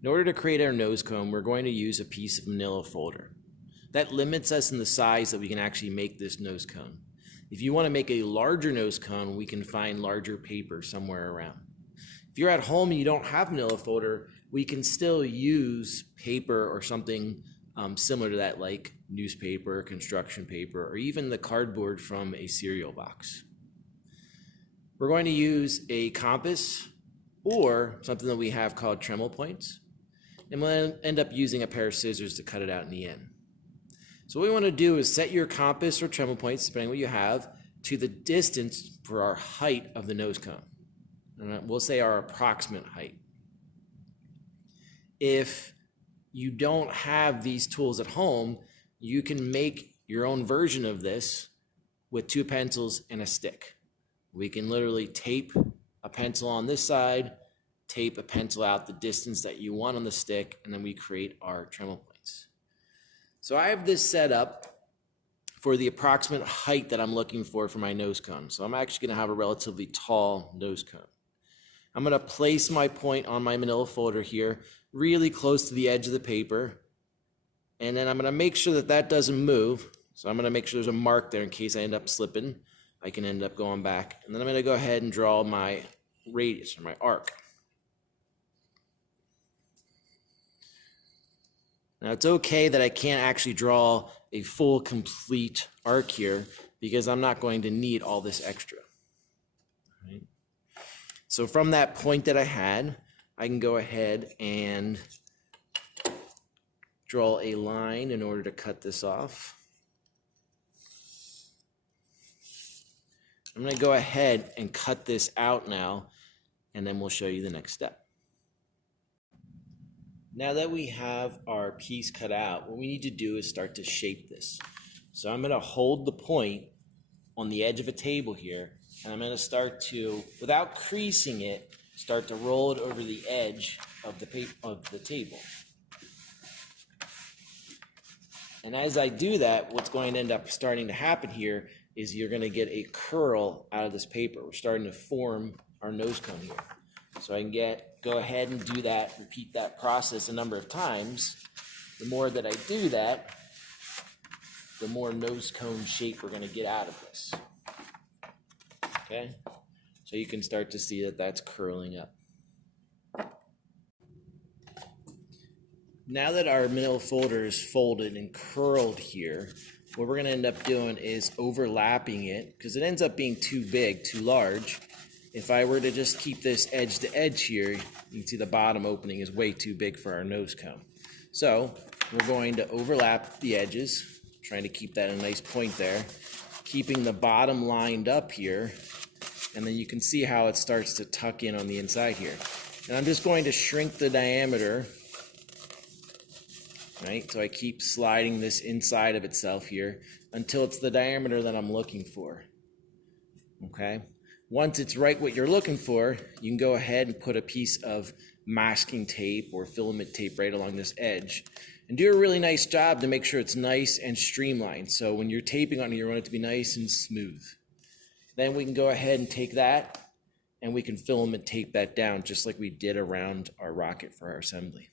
In order to create our nose cone, we're going to use a piece of manila folder. That limits us in the size that we can actually make this nose cone. If you want to make a larger nose cone, we can find larger paper somewhere around. If you're at home and you don't have manila folder, we can still use paper or something similar to that, like newspaper, construction paper, or even the cardboard from a cereal box. We're going to use a compass or something that we have called Dremel points, and we'll end up using a pair of scissors to cut it out in the end. So what we want to do is set your compass or Dremel points, depending on what you have, to the distance for our height of the nose cone. And we'll say our approximate height. If you don't have these tools at home, you can make your own version of this with 2 pencils and a stick. We can literally tape a pencil on this side, tape a pencil out the distance that you want on the stick, and then we create our Dremel points. So I have this set up for the approximate height that I'm looking for my nose cone. So I'm actually going to have a relatively tall nose cone. I'm going to place my point on my manila folder here, really close to the edge of the paper. And then I'm going to make sure that that doesn't move. So I'm going to make sure there's a mark there in case I end up slipping. I can end up going back. And then I'm going to go ahead and draw my radius or my arc. Now it's okay that I can't actually draw a full complete arc here because I'm not going to need all this extra. Right? So from that point that I had, I can go ahead and draw a line in order to cut this off. I'm going to go ahead and cut this out now, and then we'll show you the next step. Now that we have our piece cut out, what we need to do is start to shape this. So I'm going to hold the point on the edge of a table here, and I'm going to start to, without creasing it, start to roll it over the edge of the table. And as I do that, what's going to end up starting to happen here is you're going to get a curl out of this paper. We're starting to form our nose cone here. So I can go ahead and do that, repeat that process a number of times. The more that I do that, the more nose cone shape we're going to get out of this. Okay? So you can start to see that that's curling up. Now that our manila folder is folded and curled here, what we're going to end up doing is overlapping it because it ends up being too big, too large. If I were to just keep this edge to edge here, you can see the bottom opening is way too big for our nose cone. So we're going to overlap the edges, trying to keep that a nice point there, keeping the bottom lined up here, and then you can see how it starts to tuck in on the inside here. And I'm just going to shrink the diameter, right? So I keep sliding this inside of itself here until it's the diameter that I'm looking for, okay? Once it's right what you're looking for, you can go ahead and put a piece of masking tape or filament tape right along this edge and do a really nice job to make sure it's nice and streamlined. So when you're taping on it, you want it to be nice and smooth. Then we can go ahead and take that and we can filament tape that down just like we did around our rocket for our assembly.